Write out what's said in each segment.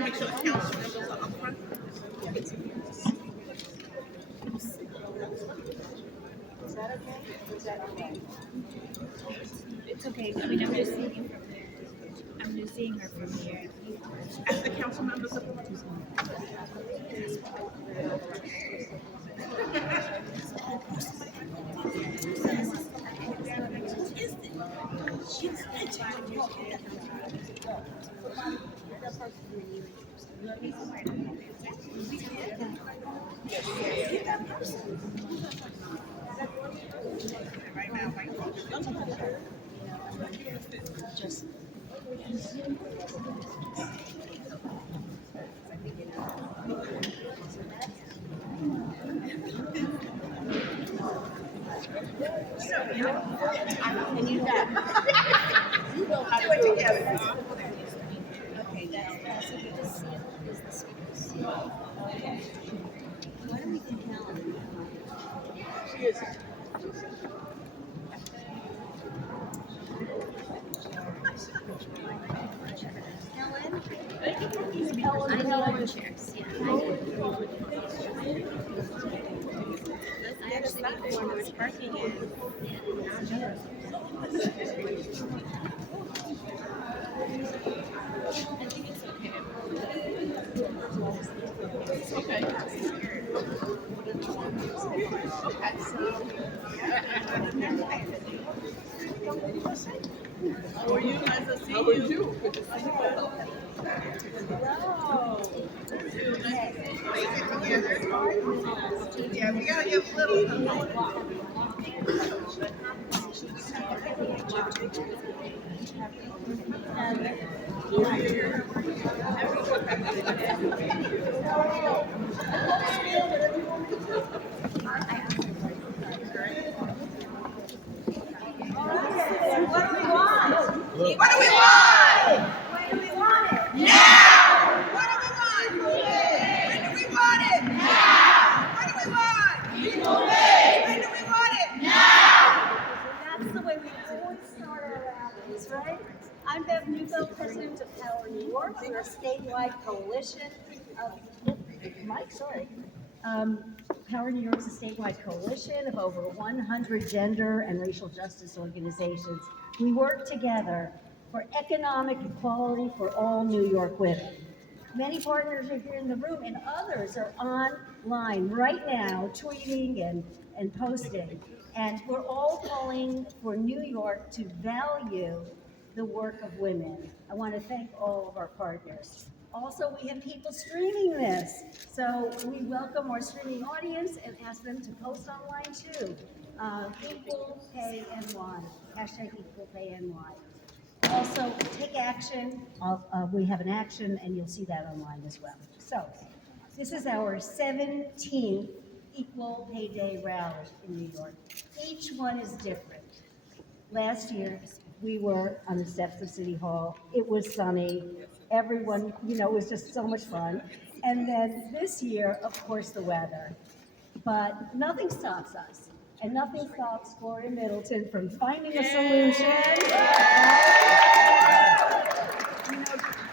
make sure the council members are up front. Is that okay? Is that okay? It's okay. I mean, I'm just seeing you from there. I'm just seeing her from here. Ask the council members up front. Right now, Just and you got you know how to do it together. Okay, that's a good seal is the speaker seal. Okay. Why don't we get Helen? she is. Helen? I know one chairs. Yeah. That's actually where there's parking is. I think it's okay. Okay. How are you? Nice to see you. How are you? Good to see you. Yeah, we gotta give a little. What do we want? When do we want it? Now! What do we want? When do we want it? Now! What do we want? People pay! When do we want it? Now! That's the way we always start our rallies, right? I'm Bev Newfeld, president of PowherNY. We're a statewide coalition of Mike, sorry. PowherNY is a statewide coalition of over 100 gender and racial justice organizations. We work together for economic equality for all New York women. Many partners are here in the room, and others are online right now, tweeting and posting. And we're all calling for New York to value the work of women. I want to thank all of our partners. Also, we have people streaming this, so we welcome our streaming audience and ask them to post online too. Equal Pay NY, hashtag Equal Pay NY. Also, take action. We have an action, and you'll see that online as well. So, this is our 17th Equal Pay Day rally in New York. Each one is different. Last year, we were on the steps of City Hall. It was sunny. Everyone, it was just so much fun. And then this year, of course, the weather. But nothing stops us. And nothing stops Gloria Middleton from finding a solution.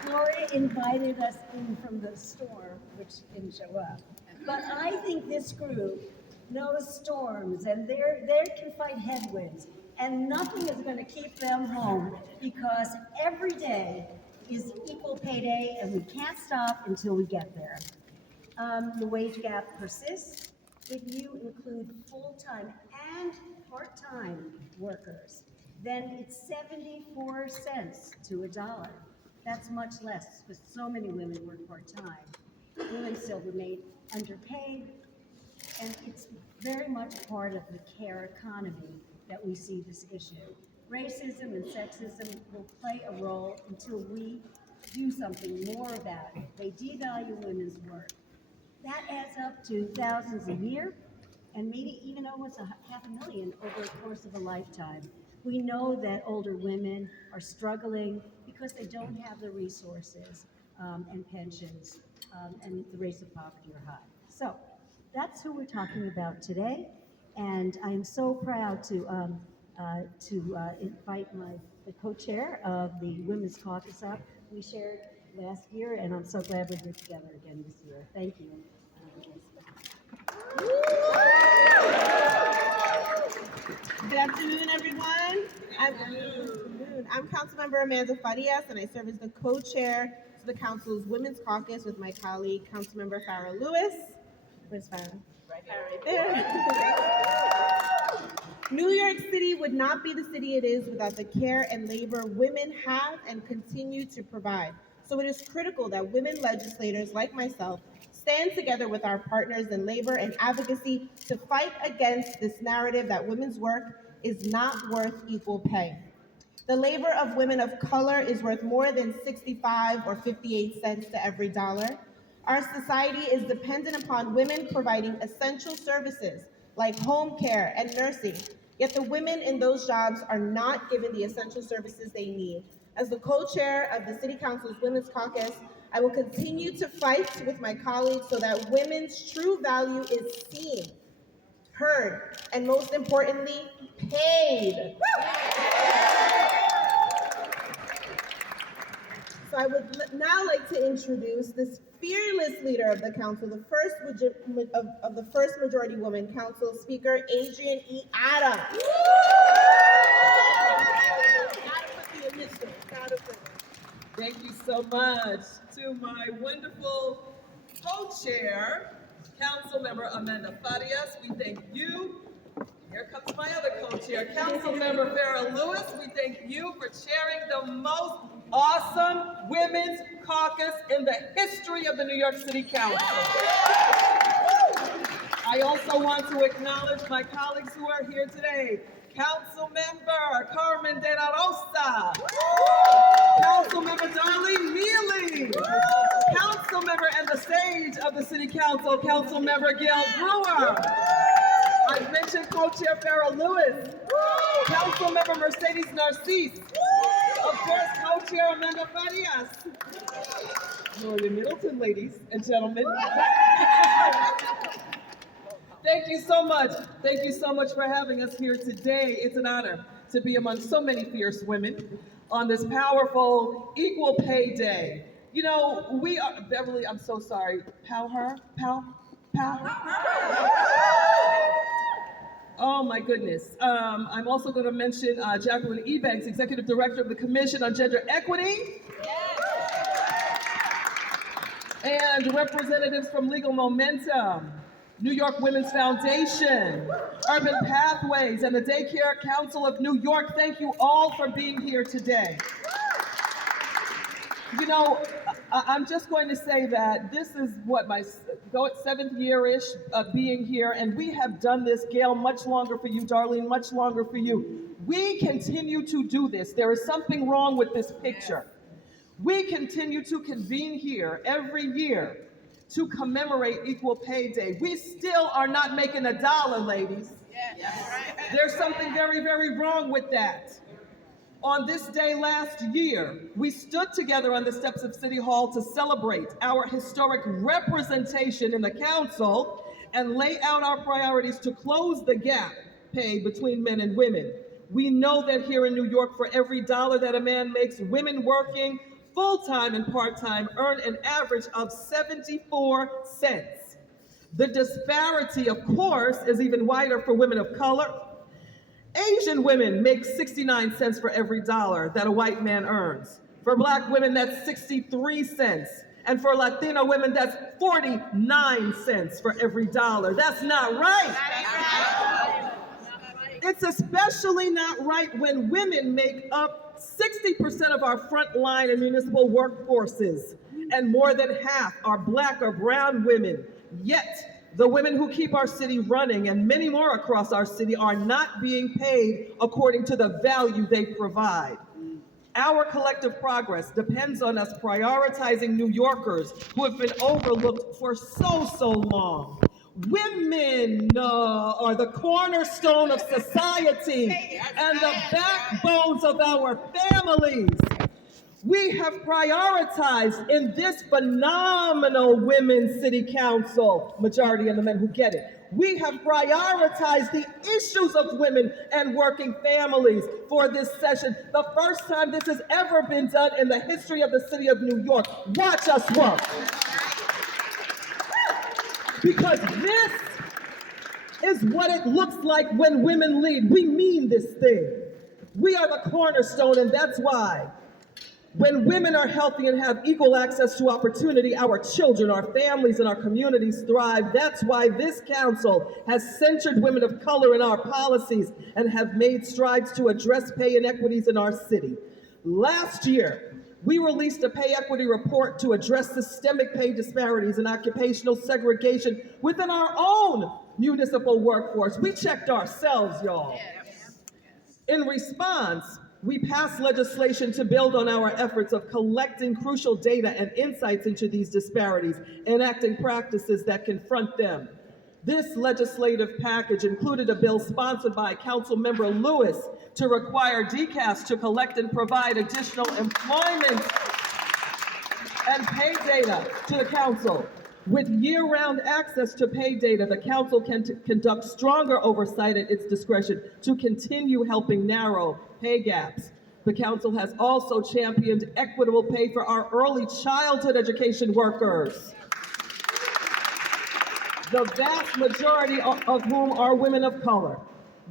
Gloria invited us in from the storm, which didn't show up. But I think this group knows storms, and they can fight headwinds. And nothing is going to keep them home, because every day is Equal Pay Day, and we can't stop until we get there. The wage gap persists. If you include full-time and part-time workers, then it's 74 cents to a dollar. That's much less, because so many women work part-time. Women still remain underpaid, and it's very much part of the care economy that we see this issue. Racism and sexism will play a role until we do something more about it. They devalue women's work. That adds up to thousands a year, and maybe even almost 500,000 over the course of a lifetime. We know that older women are struggling because they don't have the resources and pensions, and the rates of poverty are high. So that's who we're talking about today, and I'm so proud to invite the co-chair of the Women's Caucus up. We shared last year, and I'm so glad we're here together again this year. Thank you. Good afternoon, everyone. I'm Councilmember Amanda Farias, and I serve as the co-chair to the Council's Women's Caucus with my colleague, Councilmember Farrah Lewis. Where's Farrah? Right there. New York City would not be the city it is without the care and labor women have and continue to provide. So it is critical that women legislators like myself stand together with our partners in labor and advocacy to fight against this narrative that women's work is not worth equal pay. The labor of women of color is worth more than 65 or 58 cents to every dollar. Our society is dependent upon women providing essential services like home care and nursing, yet the women in those jobs are not given the essential services they need. As the co-chair of the City Council's Women's Caucus, I will continue to fight with my colleagues so that women's true value is seen, heard, and most importantly, paid. So I would now like to introduce this fearless leader of the council, the first majority woman council speaker, Adrienne E. Adams. Thank you so much to my wonderful co-chair, Councilmember Amanda Farias. We thank you. Here comes my other co-chair, Councilmember Farrah Lewis. We thank you for chairing the most awesome women's caucus in the history of the New York City Council. I also want to acknowledge my colleagues who are here today. Councilmember Carmen De La Rosa, Councilmember Darlene Neely, Councilmember and the sage of the City Council, Councilmember Gail Brewer. I've mentioned co-chair Farrah Lewis, Councilmember Mercedes Narcisse, of course co-chair Amanda Farias. Northern Middleton, ladies and gentlemen. Thank you so much. Thank you so much for having us here today. It's an honor to be among so many fierce women on this powerful Equal Pay Day. You know, we are, Beverly, I'm so sorry. Pow. Oh my goodness. I'm also going to mention Jacqueline Ebanks, Executive Director of the Commission on Gender Equity. And representatives from Legal Momentum, New York Women's Foundation, Urban Pathways, and the Daycare Council of New York. Thank you all for being here today. You know, I'm just going to say that this is what my seventh year-ish of being here, and we have done this, Gail, much longer for you, Darlene, much longer for you. We continue to do this. There is something wrong with this picture. We continue to convene here every year to commemorate Equal Pay Day. We still are not making a dollar, ladies. There's something very, very wrong with that. On this day last year, we stood together on the steps of City Hall to celebrate our historic representation in the council and lay out our priorities to close the gap pay between men and women. We know that here in New York, for every dollar that a man makes, women working full-time and part-time earn an average of 74 cents. The disparity, of course, is even wider for women of color. Asian women make 69 cents for every dollar that a white man earns. For Black women, that's 63 cents. And for Latino women, that's 49 cents for every dollar. That's not right. It's especially not right when women make up 60% of our frontline and municipal workforces, and more than half are Black or brown women. Yet, the women who keep our city running, and many more across our city, are not being paid according to the value they provide. Our collective progress depends on us prioritizing New Yorkers who have been overlooked for so long. Women are the cornerstone of society and the backbones of our families. We have prioritized in this phenomenal women's city council, majority of the men who get it. We have prioritized the issues of women and working families for this session. The first time this has ever been done in the history of the city of New York. Watch us work. Because this is what it looks like when women lead. We mean this thing. We are the cornerstone, and that's why when women are healthy and have equal access to opportunity, our children, our families, and our communities thrive. That's why this council has centered women of color in our policies and have made strides to address pay inequities in our city. Last year, we released a pay equity report to address systemic pay disparities and occupational segregation within our own municipal workforce. We checked ourselves, y'all. In response, we passed legislation to build on our efforts of collecting crucial data and insights into these disparities, enacting practices that confront them. This legislative package included a bill sponsored by Councilmember Lewis to require DCAS to collect and provide additional employment and pay data to the council. With year-round access to pay data, the council can conduct stronger oversight at its discretion to continue helping narrow pay gaps. The council has also championed equitable pay for our early childhood education workers, the vast majority of whom are women of color.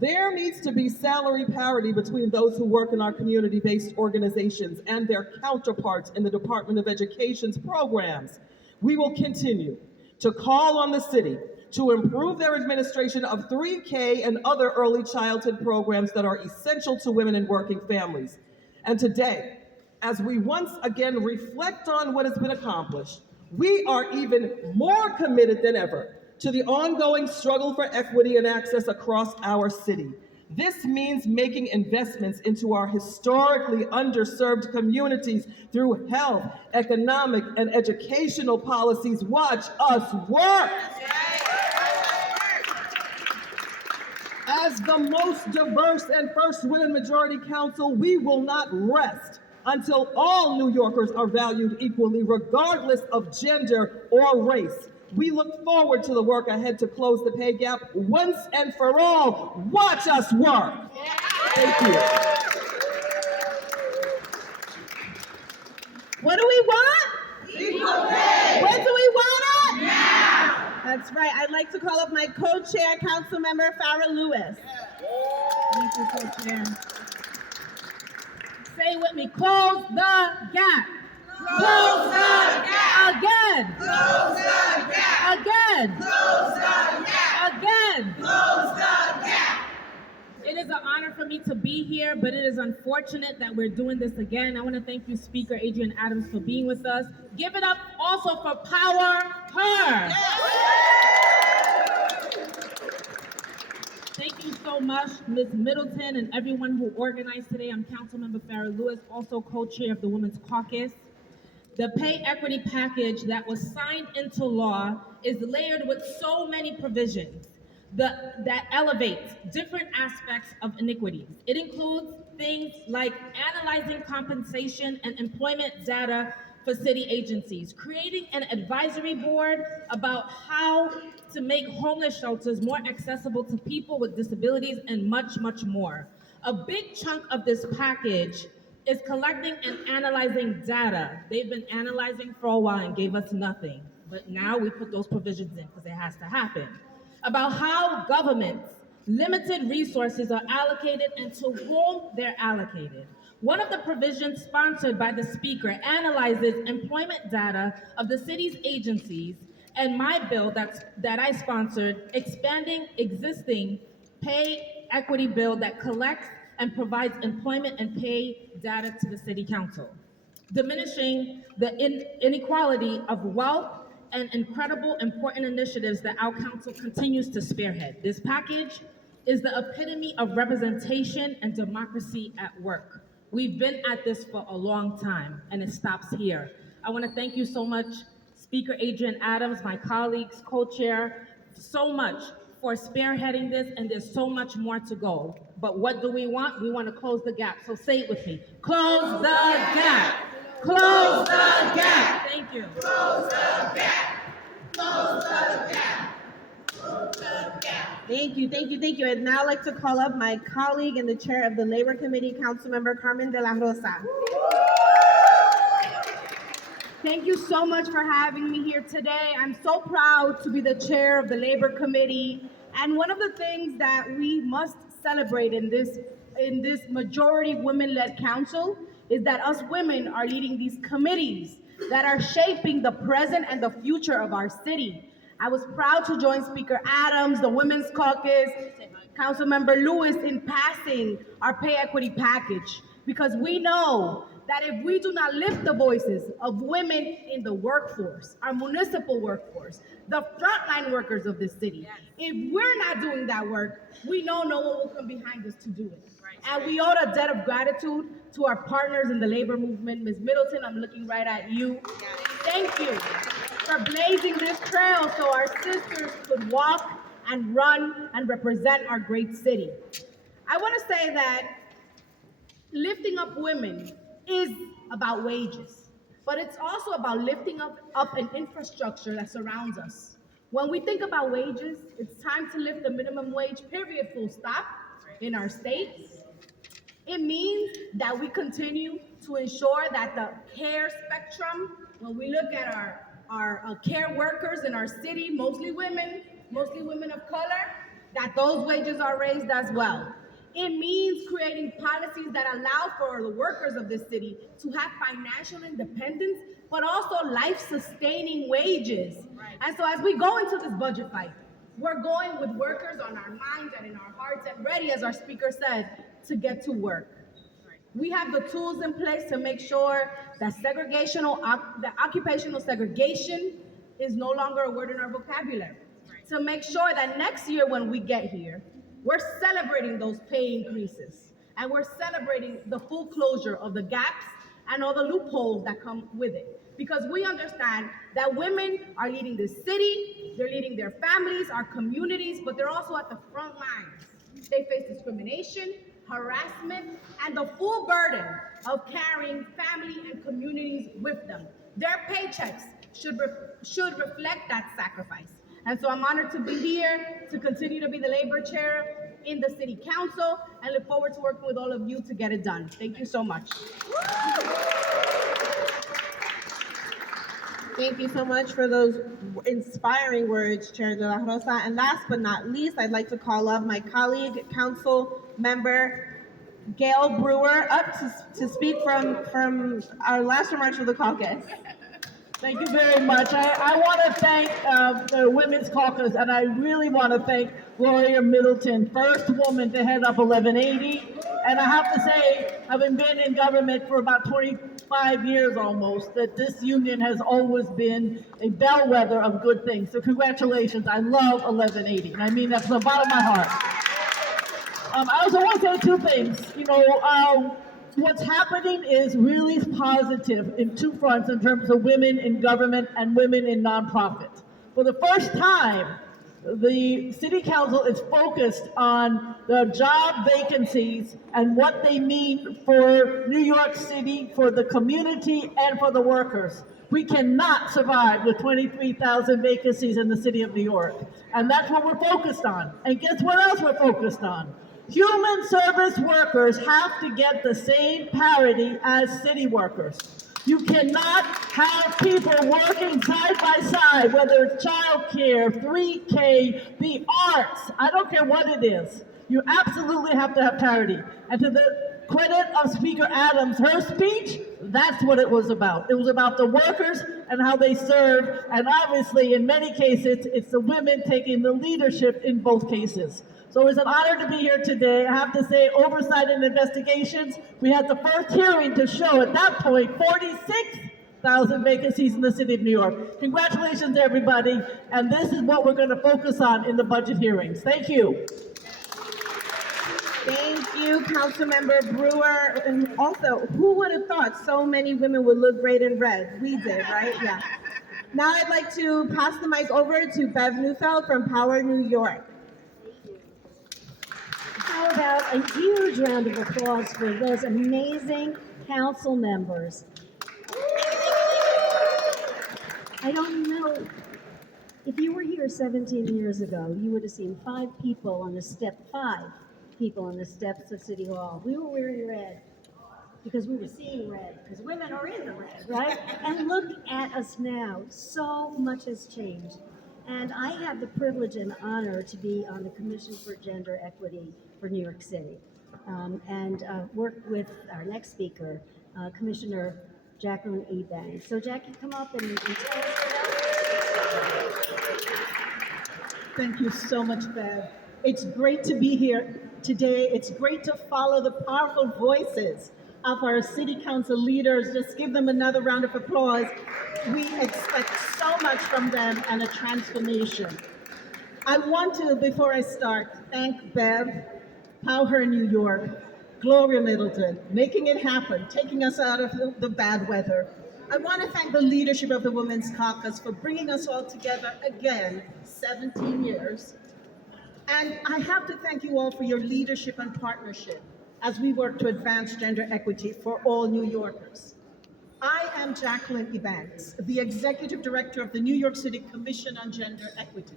There needs to be salary parity between those who work in our community-based organizations and their counterparts in the Department of Education's programs. We will continue to call on the city to improve their administration of 3K and other early childhood programs that are essential to women and working families. And today, as we once again reflect on what has been accomplished, we are even more committed than ever to the ongoing struggle for equity and access across our city. This means making investments into our historically underserved communities through health, economic, and educational policies. Watch us work. As the most diverse and first women majority council, we will not rest until all New Yorkers are valued equally, regardless of gender or race. We look forward to the work ahead to close the pay gap once and for all. Watch us work. Thank you. What do we want? Equal pay. When do we want it? Now. That's right. I'd like to call up my co-chair, Councilmember Farrah Lewis. Thank you, co-chair. Say with me, close the gap. Close the gap. Again. Close the gap. Again. Close the gap. Again. Close the gap. It is an honor for me to be here, but it is unfortunate that we're doing this again. I want to thank you, Speaker Adrian Adams, for being with us. Give it up also for PowherNY. Thank you so much, Ms. Middleton, and everyone who organized today. I'm Councilmember Farrah Lewis, also co-chair of the Women's Caucus. The pay equity package that was signed into law is layered with so many provisions that elevates different aspects of inequities. It includes things like analyzing compensation and employment data for city agencies, creating an advisory board about how to make homeless shelters more accessible to people with disabilities, and much, much more. A big chunk of this package is collecting and analyzing data. They've been analyzing for a while and gave us nothing. But now we put those provisions in because it has to happen. About how government's limited resources are allocated and to whom they're allocated. One of the provisions sponsored by the speaker analyzes employment data of the city's agencies, and my bill that I sponsored, expanding existing pay equity bill that collects and provides employment and pay data to the city council, diminishing the inequality of wealth and incredible important initiatives that our council continues to spearhead. This package is the epitome of representation and democracy at work. We've been at this for a long time, and it stops here. I want to thank you so much, Speaker Adrian Adams, my colleagues, co-chair, so much for spearheading this, and there's so much more to go. But what do we want? We want to close the gap. So say it with me. Close the gap. Close the gap. Thank you. Thank you. I'd now like to call up my colleague and the chair of the Labor Committee, Councilmember Carmen de la Rosa. Thank you so much for having me here today. I'm so proud to be the chair of the Labor Committee. And one of the things that we must celebrate in this majority women-led council is that us women are leading these committees that are shaping the present and the future of our city. I was proud to join Speaker Adams, the Women's Caucus, Councilmember Lewis in passing our pay equity package, because we know that if we do not lift the voices of women in the workforce, our municipal workforce, the frontline workers of this city, if we're not doing that work, we know no one will come behind us to do it. And we owe a debt of gratitude to our partners in the labor movement. Ms. Middleton, I'm looking right at you. Thank you for blazing this trail so our sisters could walk and run and represent our great city. I want to say that lifting up women is about wages, but it's also about lifting up an infrastructure that surrounds us. When we think about wages, it's time to lift the minimum wage, period, full stop, in our states. It means that we continue to ensure that the care spectrum, when we look at our care workers in our city, mostly women of color, that those wages are raised as well. It means creating policies that allow for the workers of this city to have financial independence, but also life-sustaining wages. And so as we go into this budget fight, we're going with workers on our minds and in our hearts and ready, as our speaker said, to get to work. We have the tools in place to make sure that occupational segregation is no longer a word in our vocabulary. To make sure that next year when we get here, we're celebrating those pay increases, and we're celebrating the full closure of the gaps and all the loopholes that come with it. Because we understand that women are leading the city, they're leading their families, our communities, but they're also at the front lines. They face discrimination, harassment, and the full burden of carrying family and communities with them. Their paychecks should reflect that sacrifice. And so I'm honored to be here to continue to be the labor chair in the city council and look forward to working with all of you to get it done. Thank you so much. Thank you so much for those inspiring words, Chair de la Rosa. And last but not least, I'd like to call up my colleague, Council Member Gail Brewer, up to speak from our last remarks of the caucus. Thank you very much. I want to thank the Women's Caucus, and I really want to thank Gloria Middleton, first woman to head up 1180. And I have to say, having been in government for about 25 years almost, that this union has always been a bellwether of good things. So congratulations. I love 1180, and I mean that from the bottom of my heart. I also want to say two things. What's happening is really positive in two fronts in terms of women in government and women in nonprofit. For the first time, the City Council is focused on the job vacancies and what they mean for New York City, for the community, and for the workers. We cannot survive with 23,000 vacancies in the city of New York. And that's what we're focused on. And guess what else we're focused on? Human service workers have to get the same parity as city workers. You cannot have people working side by side, whether it's childcare, 3K, the arts, I don't care what it is. You absolutely have to have parity. And to the credit of Speaker Adams, her speech, that's what it was about. It was about the workers and how they serve. And obviously, in many cases, it's the women taking the leadership in both cases. So it's an honor to be here today. I have to say, oversight and investigations, we had the first hearing to show at that point 46,000 vacancies in the city of New York. Congratulations, everybody. And this is what we're going to focus on in the budget hearings. Thank you. Thank you, Councilmember Brewer. And also, who would have thought so many women would look great in red? We did, right? Yeah. Now I'd like to pass the mic over to Bev Neufeld from PowherNY. How about a huge round of applause for those amazing council members? I don't know. If you were here 17 years ago, you would have seen five people on the steps of City Hall. We were wearing red because we were seeing red, because women are in the red, right? And look at us now. So much has changed. And I have the privilege and honor to be on the Commission for Gender Equity for New York City, and work with our next speaker, Commissioner Jacqueline E. Banks. So Jackie, come up and tell us about. Thank you so much, Bev. It's great to be here today. It's great to follow the powerful voices of our city council leaders. Just give them another round of applause. We expect so much from them and a transformation. I want to, before I start, thank Bev, Powher in New York, Gloria Middleton, making it happen, taking us out of the bad weather. I want to thank the leadership of the Women's Caucus for bringing us all together again, 17 years. And I have to thank you all for your leadership and partnership as we work to advance gender equity for all New Yorkers. I am Jacqueline E. Banks, the Executive Director of the New York City Commission on Gender Equity.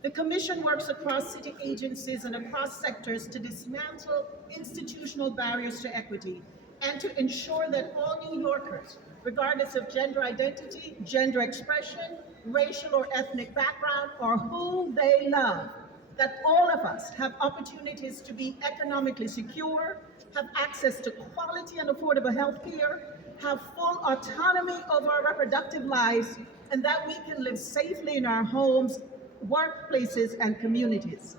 The Commission works across city agencies and across sectors to dismantle institutional barriers to equity and to ensure that all New Yorkers, regardless of gender identity, gender expression, racial or ethnic background, or who they love, that all of us have opportunities to be economically secure, have access to quality and affordable health care, have full autonomy over our reproductive lives, and that we can live safely in our homes, workplaces, and communities.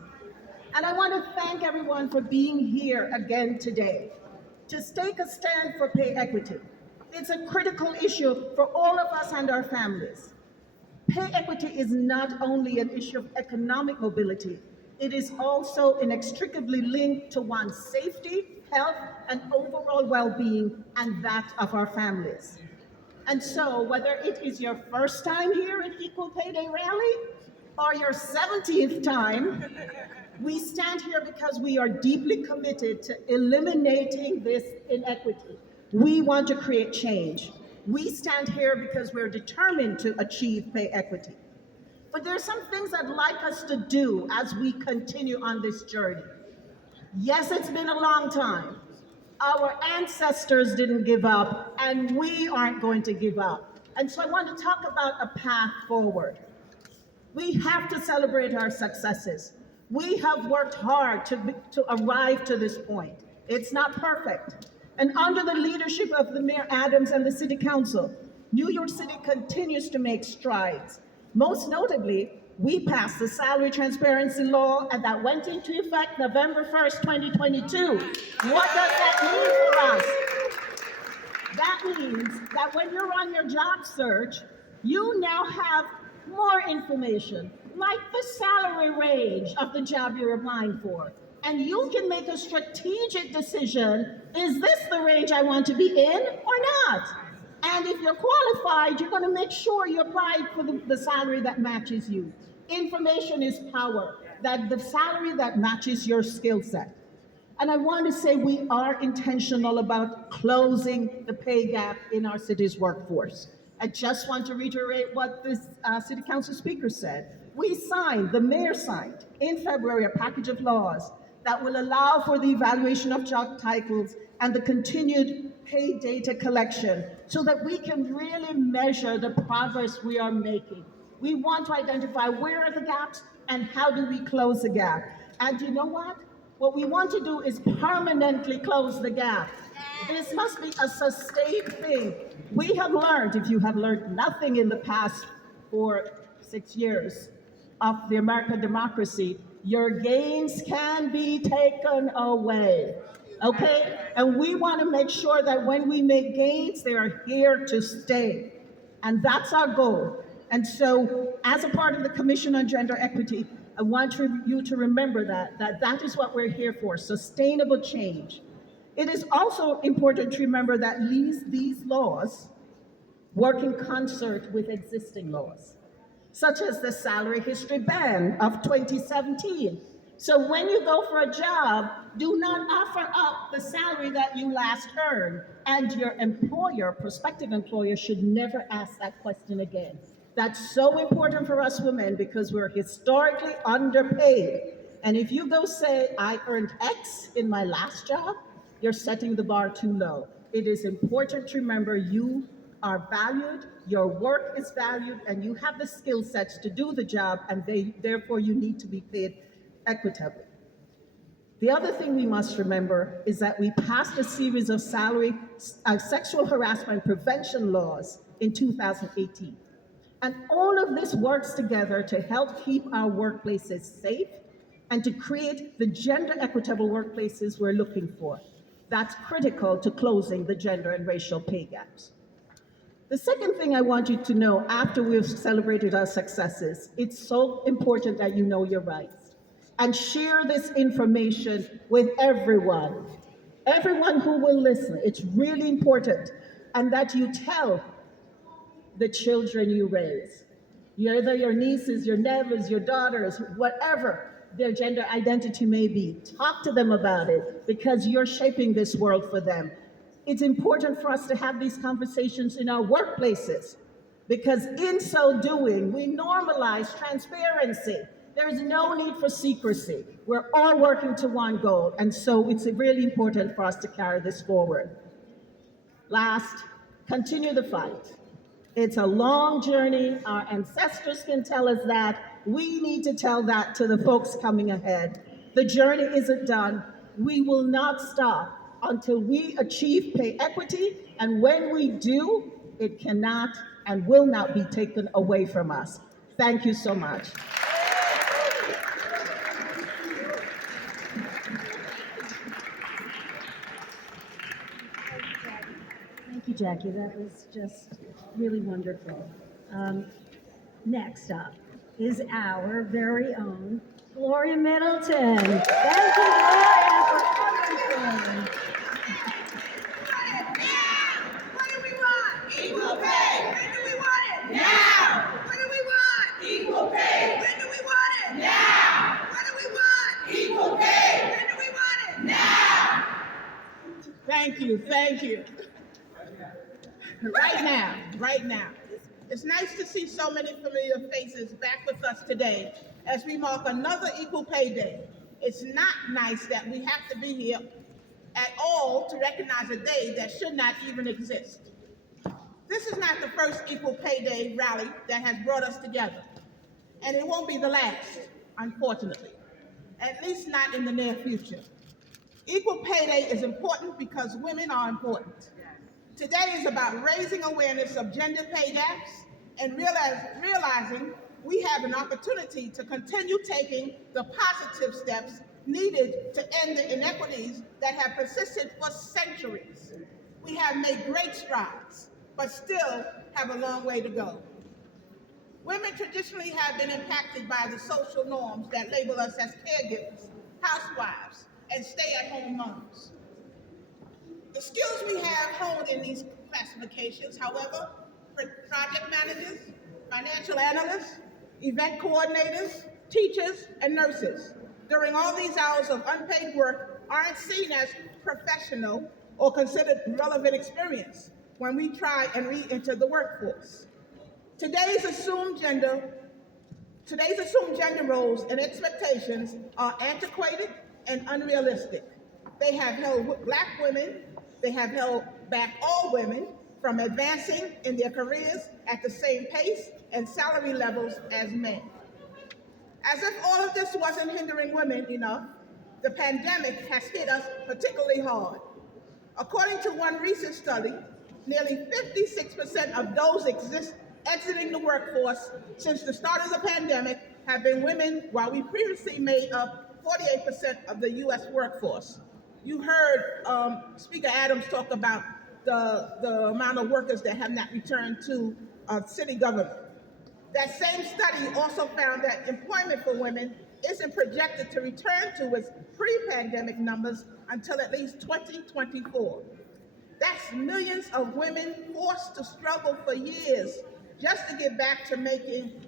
And I want to thank everyone for being here again today to take a stand for pay equity. It's a critical issue for all of us and our families. Pay equity is not only an issue of economic mobility, it is also inextricably linked to one's safety, health, and overall well-being, and that of our families. And so, whether it is your first time here at Equal Pay Day Rally, or your 17th time, we stand here because we are deeply committed to eliminating this inequity. We want to create change. We stand here because we're determined to achieve pay equity. But there are some things I'd like us to do as we continue on this journey. Yes, it's been a long time. Our ancestors didn't give up, and we aren't going to give up. And so I want to talk about a path forward. We have to celebrate our successes. We have worked hard to arrive to this point. It's not perfect. And under the leadership of the Mayor Adams and the City Council, New York City continues to make strides. Most notably, we passed the salary transparency law, and that went into effect November 1st, 2022. What does that mean for us? That means that when you're on your job search, you now have more information, like the salary range of the job you're applying for. And you can make a strategic decision, is this the range I want to be in or not? And if you're qualified, you're going to make sure you apply for the salary that matches you. Information is power, that the salary that matches your skill set. And I want to say we are intentional about closing the pay gap in our city's workforce. I just want to reiterate what this City Council speaker said. The mayor signed in February a package of laws that will allow for the evaluation of job titles and the continued pay data collection so that we can really measure the progress we are making. We want to identify where are the gaps and how do we close the gap. And you know what? What we want to do is permanently close the gap. This must be a sustained thing. We have learned, if you have learned nothing in the past 6 years of the American democracy, your gains can be taken away, okay? And we want to make sure that when we make gains, they are here to stay. And that's our goal. And so, as a part of the Commission on Gender Equity, I want you to remember that is what we're here for, sustainable change. It is also important to remember that these laws work in concert with existing laws, such as the salary history ban of 2017. So when you go for a job, do not offer up the salary that you last earned, and your employer, prospective employer, should never ask that question again. That's so important for us women because we're historically underpaid. And if you go say, I earned X in my last job, you're setting the bar too low. It is important to remember you are valued, your work is valued, and you have the skill sets to do the job, and therefore you need to be paid equitably. The other thing we must remember is that we passed a series of sexual harassment prevention laws in 2018. And all of this works together to help keep our workplaces safe and to create the gender equitable workplaces we're looking for. That's critical to closing the gender and racial pay gaps. The second thing I want you to know after we've celebrated our successes, it's so important that you know your rights and share this information with everyone who will listen. It's really important. And that you tell the children you raise, either your nieces, your nephews, your daughters, whatever their gender identity may be. Talk to them about it because you're shaping this world for them. It's important for us to have these conversations in our workplaces because in so doing, we normalize transparency. There's no need for secrecy. We're all working to one goal, and so it's really important for us to carry this forward. Last, continue the fight. It's a long journey. Our ancestors can tell us that. We need to tell that to the folks coming ahead. The journey isn't done. We will not stop until we achieve pay equity, and when we do, it cannot and will not be taken away from us. Thank you so much. Thank you, Jackie. That was just really wonderful. Next up is our very own Gloria Middleton. Thank you, Gloria, for everything. What do we want? Equal pay. When do we want it? Now. What do we want? Equal pay. When do we want it? Now. What do we want? Equal pay. When do we want it? Now. Thank you, thank you. Right now. It's nice to see so many familiar faces back with us today as we mark another Equal Pay Day. It's not nice that we have to be here at all to recognize a day that should not even exist. This is not the first Equal Pay Day rally that has brought us together, and it won't be the last, unfortunately, at least not in the near future. Equal Pay Day is important because women are important. Today is about raising awareness of gender pay gaps and realizing we have an opportunity to continue taking the positive steps needed to end the inequities that have persisted for centuries. We have made great strides, but still have a long way to go. Women traditionally have been impacted by the social norms that label us as caregivers, housewives, and stay-at-home moms. The skills we have honed in these classifications, however, project managers, financial analysts, event coordinators, teachers, and nurses, during all these hours of unpaid work aren't seen as professional or considered relevant experience when we try and re-enter the workforce. Today's assumed gender roles and expectations are antiquated and unrealistic. They have held Black women, they have held back all women from advancing in their careers at the same pace and salary levels as men. As if all of this wasn't hindering women enough, the pandemic has hit us particularly hard. According to one recent study, nearly 56% of those exiting the workforce since the start of the pandemic have been women, while we previously made up 48% of the US workforce. You heard Speaker Adams talk about the amount of workers that have not returned to city government. That same study also found that employment for women isn't projected to return to its pre-pandemic numbers until at least 2024. That's millions of women forced to struggle for years just to get back to making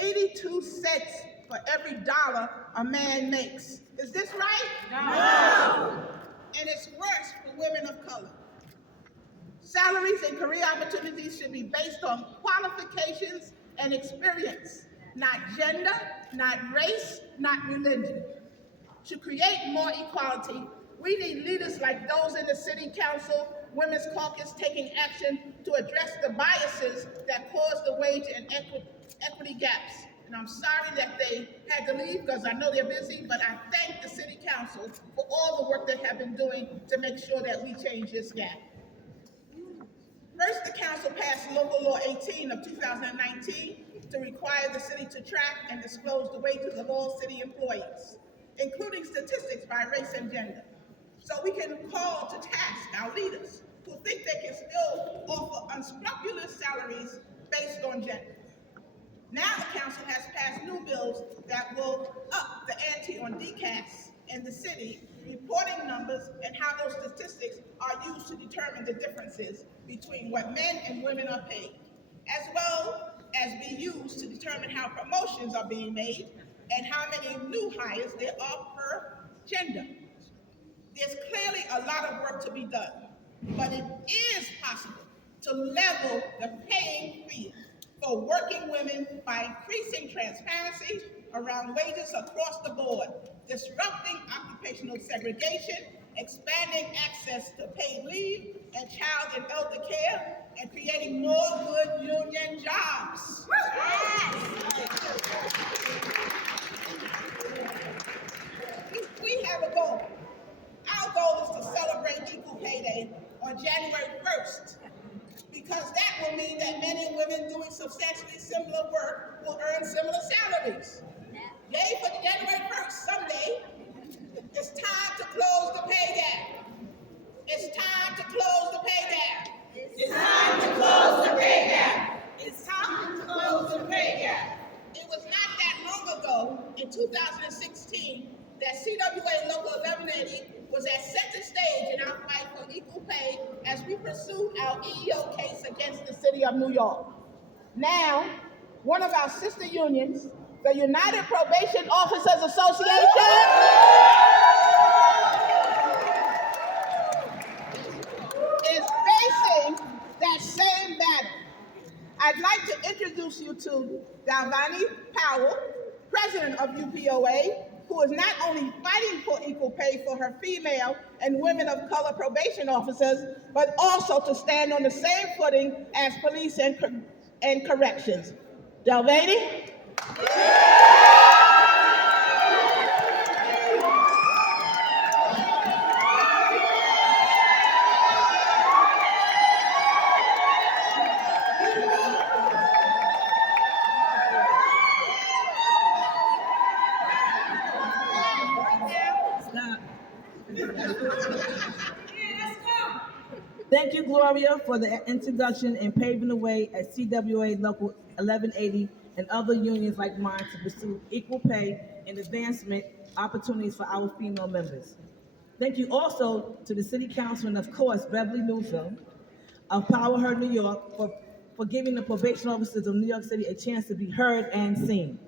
82 cents for every dollar a man makes. Is this right? No. And it's worse for women of color. Salaries and career opportunities should be based on qualifications and experience, not gender, not race, not religion. To create more equality, we need leaders like those in the City Council, Women's Caucus taking action to address the biases that cause the wage and equity gaps. And I'm sorry that they had to leave because I know they're busy, but I thank the City Council for all the work they have been doing to make sure that we change this gap. First, the council passed Local Law 18 of 2019 to require the city to track and disclose the wages of all city employees, including statistics by race and gender, so we can call to task our leaders who think they can still offer unscrupulous salaries based on gender. Now the council has passed new bills that will up the ante on DCAS in the city, reporting numbers and how those statistics are used to determine the differences between what men and women are paid, as well as be used to determine how promotions are being made and how many new hires there are per gender. There's clearly a lot of work to be done, but it is possible to level the paying field for working women by increasing transparency around wages across the board, disrupting occupational segregation, expanding access to paid leave and child and elder care, and creating more good union jobs. We have a goal. Our goal is to celebrate Equal Pay Day on January 1st, because that will mean that men and women doing substantially similar work will earn similar salaries. Yay for January 1st, Sunday. It's time to close the pay gap. It's time to close the pay gap. It's time to close the pay gap. It's time to close the pay gap. It was not that long ago, in 2016, that CWA Local 1180 was at center stage in our fight for equal pay as we pursued our EEO case against the City of New York. Now, one of our sister unions, the United Probation Officers Association, is facing that same battle. I'd like to introduce you to Dalvani Powell, president of UPOA, who is not only fighting for equal pay for her female and women of color probation officers, but also to stand on the same footing as police and corrections. Dalvani? Thank you, Gloria, for the introduction and paving the way at CWA Local 1180 and other unions like mine to pursue equal pay and advancement opportunities for our female members. Thank you also to the City Council and, of course, Beverly Newfield of PowherNY New York for giving the probation officers of New York City a chance to be heard and seen.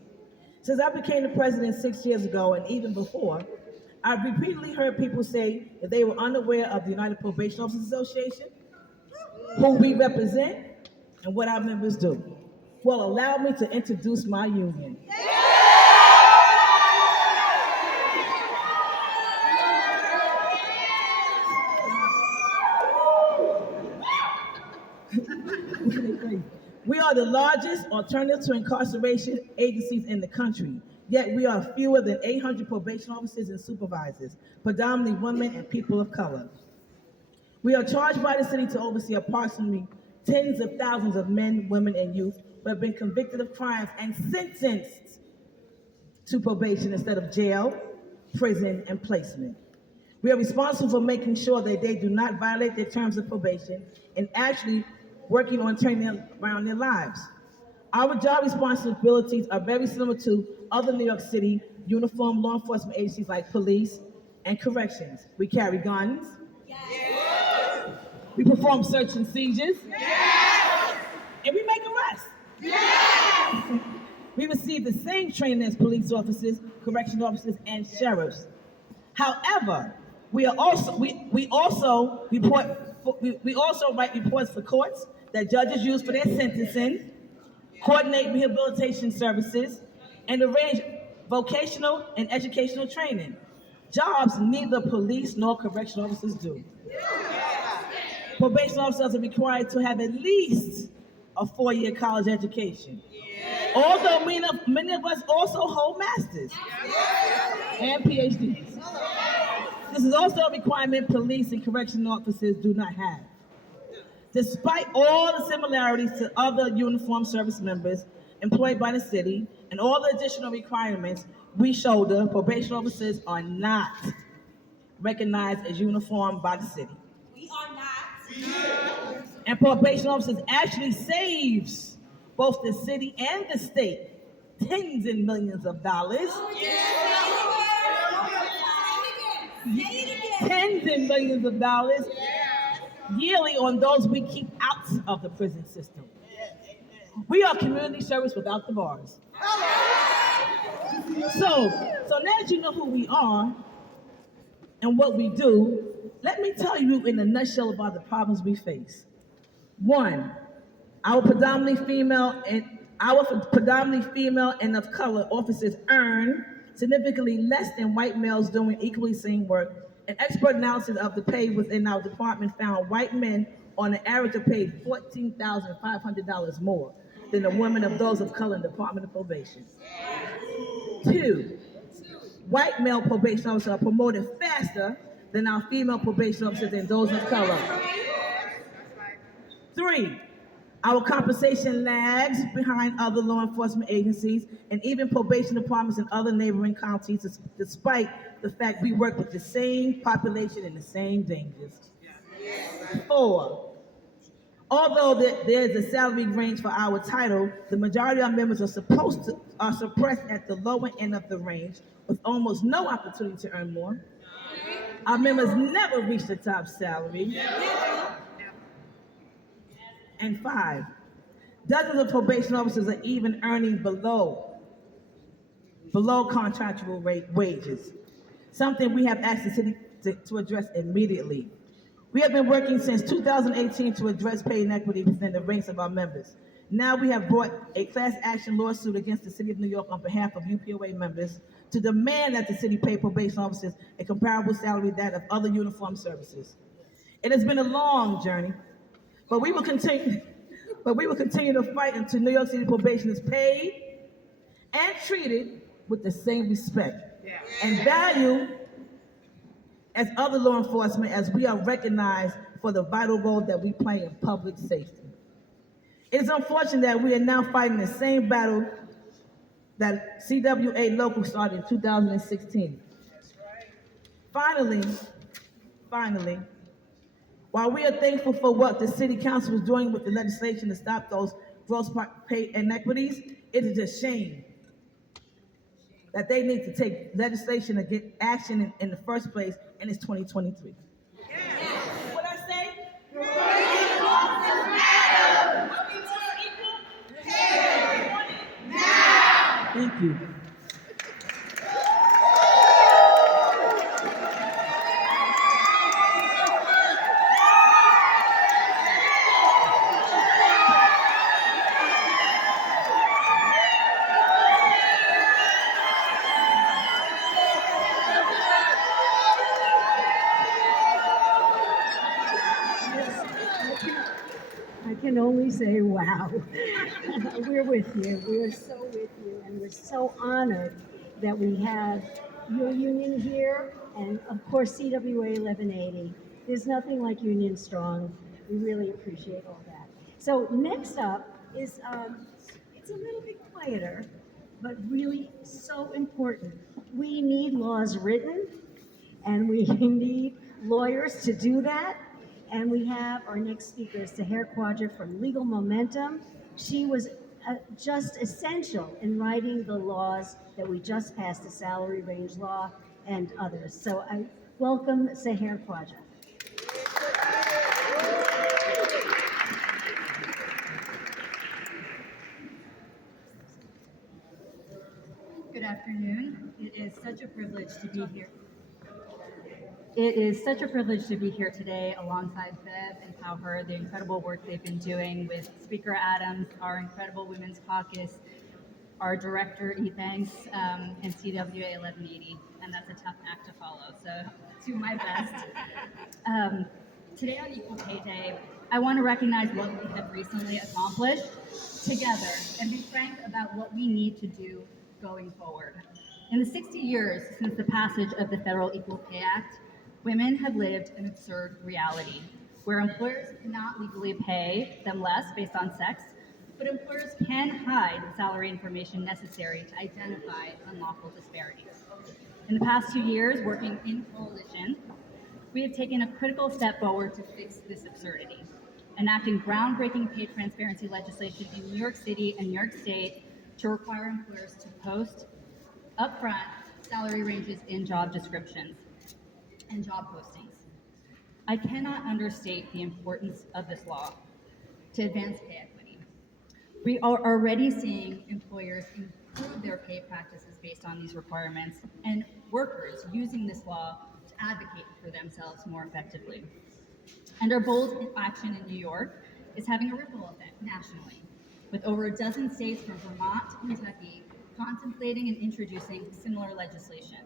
Since I became the president 6 years ago and even before, I've repeatedly heard people say that they were unaware of the United Probation Officers Association, who we represent, and what our members do. Well, allow me to introduce my union. We are the largest alternative to incarceration agencies in the country, yet we are fewer than 800 probation officers and supervisors, predominantly women and people of color. We are charged by the city to oversee approximately tens of thousands of men, women, and youth who have been convicted of crimes and sentenced to probation instead of jail, prison, and placement. We are responsible for making sure that they do not violate their terms of probation and actually working on turning them around their lives. Our job responsibilities are very similar to other New York City uniformed law enforcement agencies like police and corrections. We carry guns. Yes. We perform search and seizures. Yes. And we make arrests. Yes. We receive the same training as police officers, correctional officers, and sheriffs. However, we also write reports for courts that judges use for their sentencing, coordinate rehabilitation services, and arrange vocational and educational training. Jobs neither police nor correctional officers do. Probation officers are required to have at least a 4-year college education. Although many of us also hold masters and PhDs. This is also a requirement police and correctional officers do not have. Despite all the similarities to other uniformed service members employed by the city and all the additional requirements we shoulder, probation officers are not recognized as uniformed by the city. We are not. And probation officers actually saves both the city and the state tens and millions of dollars. Tens and millions of dollars yearly on those we keep out of the prison system. We are community service without the bars. So now that you know who we are and what we do, let me tell you in a nutshell about the problems we face. One, our predominantly female and of color officers earn significantly less than white males doing equally same work. An expert analysis of the pay within our department found white men on an average are paid $14,500 more than the women of those of color in the Department of Probation. Two, white male probation officers are promoted faster than our female probation officers and those of color. Three, our compensation lags behind other law enforcement agencies and even probation departments in other neighboring counties, despite the fact we work with the same population and the same dangers. Four, although there's a salary range for our title, the majority of our members are suppressed at the lower end of the range with almost no opportunity to earn more. Our members never reach the top salary. And five, dozens of probation officers are even earning below contractual wages, something we have asked the city to address immediately. We have been working since 2018 to address pay inequity within the ranks of our members. Now we have brought a class action lawsuit against the City of New York on behalf of UPOA members to demand that the city pay probation officers a comparable salary to that of other uniformed services. It has been a long journey, but we will continue to fight until New York City probation is paid and treated with the same respect and value as other law enforcement, as we are recognized for the vital role that we play in public safety. It is unfortunate that we are now fighting the same battle that CWA local started in 2016. Finally, while we are thankful for what the city council is doing with the legislation to stop those gross pay inequities, it is a shame that they need to take legislation to get action in the first place, and it's 2023. What I say? Thank you. I can only say, wow. We're with you. We are so with you. And we're so honored that we have your union here and, of course, CWA 1180. There's nothing like Union Strong. We really appreciate all that. So next up is, it's a little bit quieter, but really so important. We need laws written, and we need lawyers to do that. And we have our next speaker, Seher Quadra from Legal Momentum. She was just essential in writing the laws that we just passed, the salary range law and others. So I welcome Seher Quadra. Good afternoon. It is such a privilege to be here. It is such a privilege to be here today alongside Bev and Power, the incredible work they've been doing with Speaker Adams, our incredible Women's Caucus, our Director Ethanks, and CWA 1180, and that's a tough act to follow, so do my best. Today on Equal Pay Day, I want to recognize what we have recently accomplished together and be frank about what we need to do going forward. In the 60 years since the passage of the Federal Equal Pay Act, women have lived an absurd reality where employers cannot legally pay them less based on sex, but employers can hide the salary information necessary to identify unlawful disparities. In the past 2 years, working in coalition, we have taken a critical step forward to fix this absurdity, enacting groundbreaking pay transparency legislation in New York City and New York State to require employers to post upfront salary ranges in job descriptions and job postings. I cannot understate the importance of this law to advance pay equity. We are already seeing employers improve their pay practices based on these requirements and workers using this law to advocate for themselves more effectively. And our bold action in New York is having a ripple effect nationally, with over a dozen states from Vermont to Kentucky contemplating and introducing similar legislation.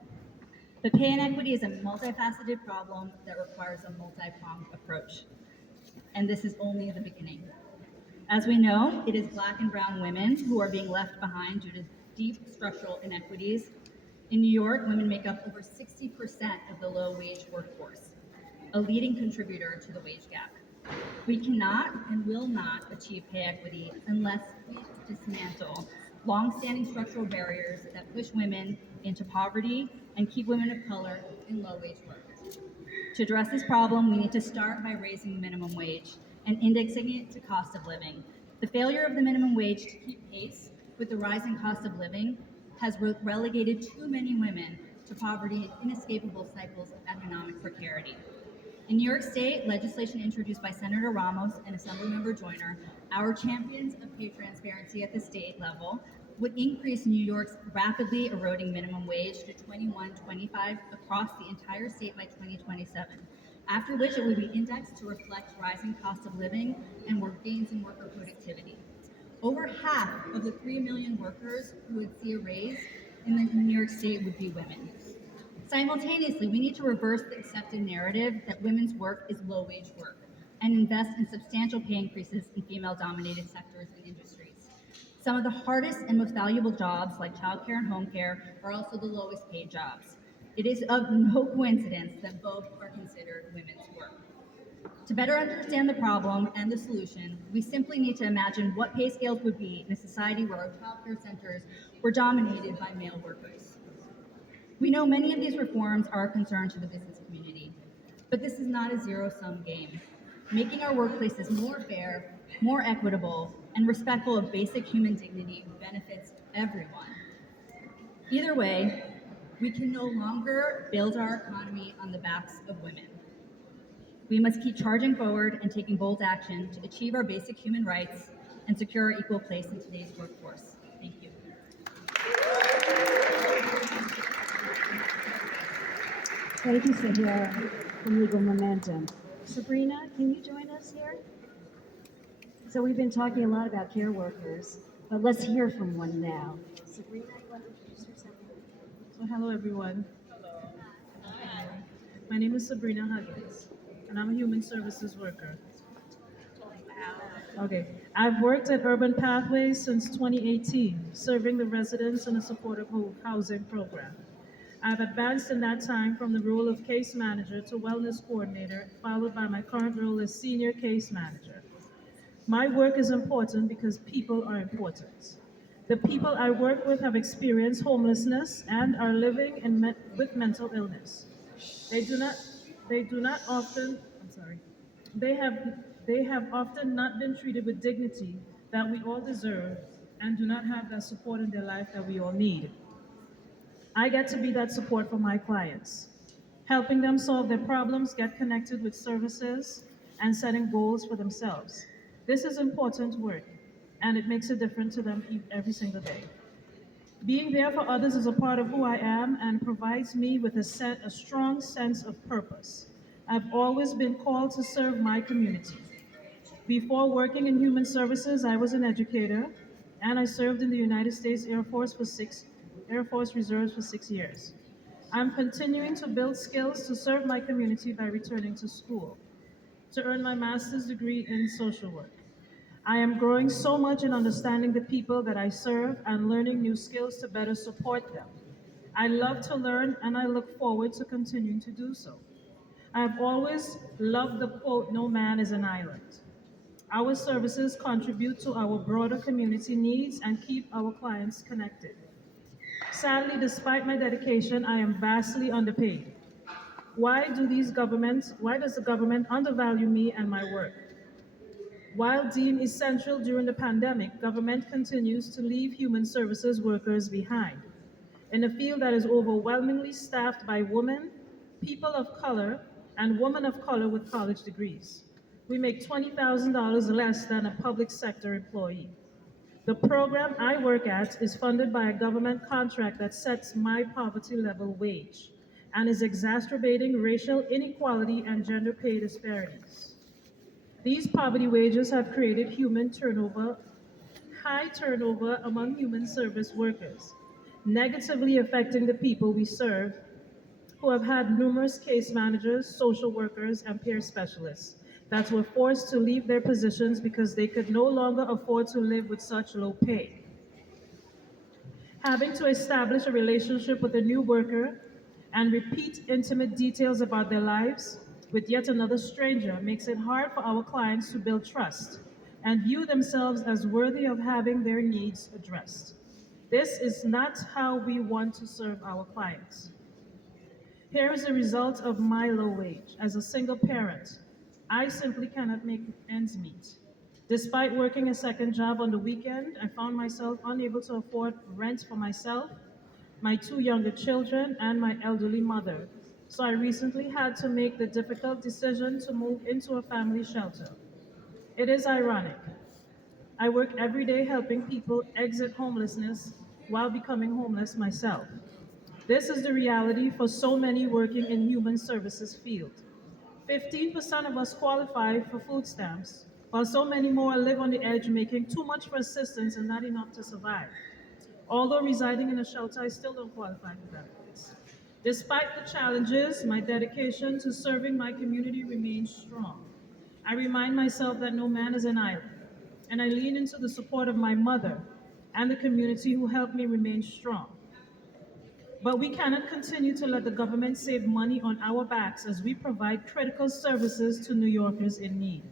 But pay inequity is a multifaceted problem that requires a multi-pronged approach. And this is only the beginning. As we know, it is Black and brown women who are being left behind due to deep structural inequities. In New York, women make up over 60% of the low-wage workforce, a leading contributor to the wage gap. We cannot and will not achieve pay equity unless we dismantle long-standing structural barriers that push women into poverty and keep women of color in low-wage work. To address this problem, we need to start by raising the minimum wage and indexing it to cost of living. The failure of the minimum wage to keep pace with the rising cost of living has relegated too many women to poverty and inescapable cycles of economic precarity. In New York State, legislation introduced by Senator Ramos and Assemblymember Joyner, our champions of pay transparency at the state level, would increase New York's rapidly eroding minimum wage to $21.25 across the entire state by 2027, after which it would be indexed to reflect rising cost of living and gains in worker productivity. Over half of the 3 million workers who would see a raise in New York State would be women. Simultaneously, we need to reverse the accepted narrative that women's work is low-wage work and invest in substantial pay increases in female-dominated sectors and industries. Some of the hardest and most valuable jobs, like childcare and home care, are also the lowest paid jobs. It is of no coincidence that both are considered women's work. To better understand the problem and the solution, we simply need to imagine what pay scales would be in a society where our childcare centers were dominated by male workers. We know many of these reforms are a concern to the business community, but this is not a zero-sum game. Making our workplaces more fair, more equitable, and respectful of basic human dignity benefits everyone. Either way, we can no longer build our economy on the backs of women. We must keep charging forward and taking bold action to achieve our basic human rights and secure our equal place in today's workforce. Thank you. Thank you, Sahira from Legal Momentum. Sabrina, can you join us here? So we've been talking a lot about care workers, but let's hear from one now. Sabrina, you want to introduce yourself? So hello everyone. My name is Sabrina Huggins, and I'm a human services worker. Okay, I've worked at Urban Pathways since 2018, serving the residents in a supportive housing program. I've advanced in that time from the role of case manager to wellness coordinator, followed by my current role as senior case manager. My work is important because people are important. The people I work with have experienced homelessness and are living with mental illness. They have often not been treated with dignity that we all deserve and do not have that support in their life that we all need. I get to be that support for my clients, helping them solve their problems, get connected with services, and setting goals for themselves. This is important work, and it makes a difference to them every single day. Being there for others is a part of who I am and provides me with a strong sense of purpose. I've always been called to serve my community. Before working in human services, I was an educator, and I served in the United States Air Force Reserves for 6 years. I'm continuing to build skills to serve my community by returning to school to earn my master's degree in social work. I am growing so much in understanding the people that I serve and learning new skills to better support them. I love to learn and I look forward to continuing to do so. I've always loved the quote, "No man is an island." Our services contribute to our broader community needs and keep our clients connected. Sadly, despite my dedication, I am vastly underpaid. Why does the government undervalue me and my work? While deemed essential during the pandemic, government continues to leave human services workers behind. In a field that is overwhelmingly staffed by women, people of color, and women of color with college degrees. We make $20,000 less than a public sector employee. The program I work at is funded by a government contract that sets my poverty level wage and is exacerbating racial inequality and gender pay disparities. These poverty wages have created high turnover among human service workers, negatively affecting the people we serve who have had numerous case managers, social workers, and peer specialists that were forced to leave their positions because they could no longer afford to live with such low pay. Having to establish a relationship with a new worker and repeat intimate details about their lives with yet another stranger makes it hard for our clients to build trust and view themselves as worthy of having their needs addressed. This is not how we want to serve our clients. Here is a result of my low wage. As a single parent, I simply cannot make ends meet. Despite working a second job on the weekend, I found myself unable to afford rent for myself, my two younger children, and my elderly mother. So I recently had to make the difficult decision to move into a family shelter. It is ironic. I work every day helping people exit homelessness while becoming homeless myself. This is the reality for so many working in human services field. 15% of us qualify for food stamps, while so many more live on the edge making too much for assistance and not enough to survive. Although residing in a shelter, I still don't qualify for benefits. Despite the challenges, my dedication to serving my community remains strong. I remind myself that no man is an island, and I lean into the support of my mother and the community who helped me remain strong. But we cannot continue to let the government save money on our backs as we provide critical services to New Yorkers in need.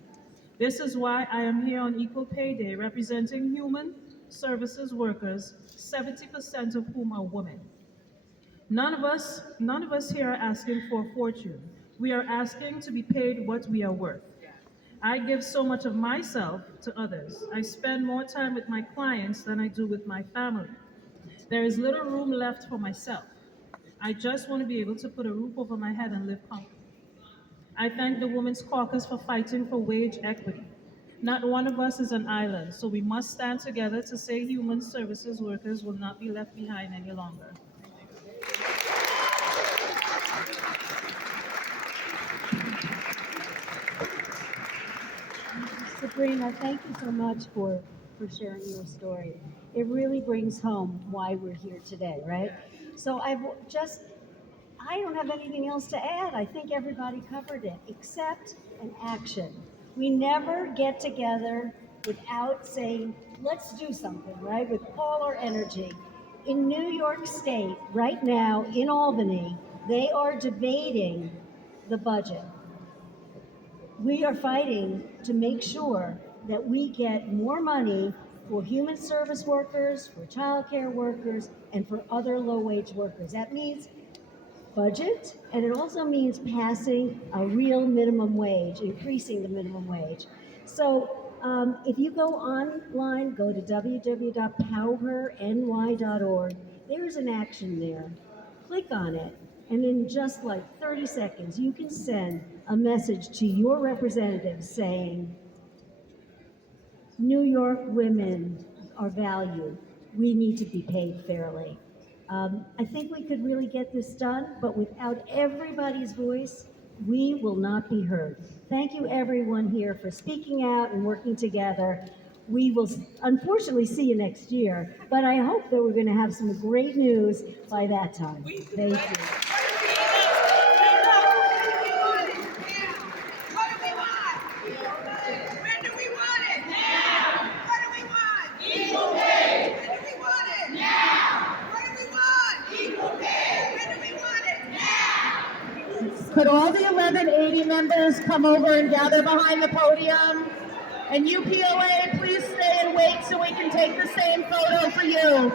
This is why I am here on Equal Pay Day representing human services workers, 70% of whom are women. None of us here are asking for a fortune. We are asking to be paid what we are worth. I give so much of myself to others. I spend more time with my clients than I do with my family. There is little room left for myself. I just want to be able to put a roof over my head and live comfortably. I thank the Women's Caucus for fighting for wage equity. Not one of us is an island, so we must stand together to say human services workers will not be left behind any longer. Sabrina, thank you so much for sharing your story. It really brings home why we're here today, right? So I don't have anything else to add. I think everybody covered it, except an action. We never get together without saying, let's do something, right? With all our energy. In New York State, right now, in Albany, they are debating the budget. We are fighting to make sure that we get more money for human service workers, for childcare workers, and for other low-wage workers. That means budget, and it also means passing a real minimum wage, increasing the minimum wage. So if you go online, go to www.PowherNY.org. There's an action there. Click on it, and in just like 30 seconds, you can send a message to your representative saying, New York women are valued. we need to be paid fairly. I think we could really get this done, but without everybody's voice, we will not be heard. Thank you everyone here for speaking out and working together. We will unfortunately see you next year, but I hope that we're going to have some great news by that time. Thank you. What do we want? When do we want it? Now. What do we want? Equal pay. When do we want it? Now. What do we want? Equal pay. When do we want it? Now. Could all the 1180 members come over and gather behind the podium? And UPOA, please stay and wait so we can take the same photo for you.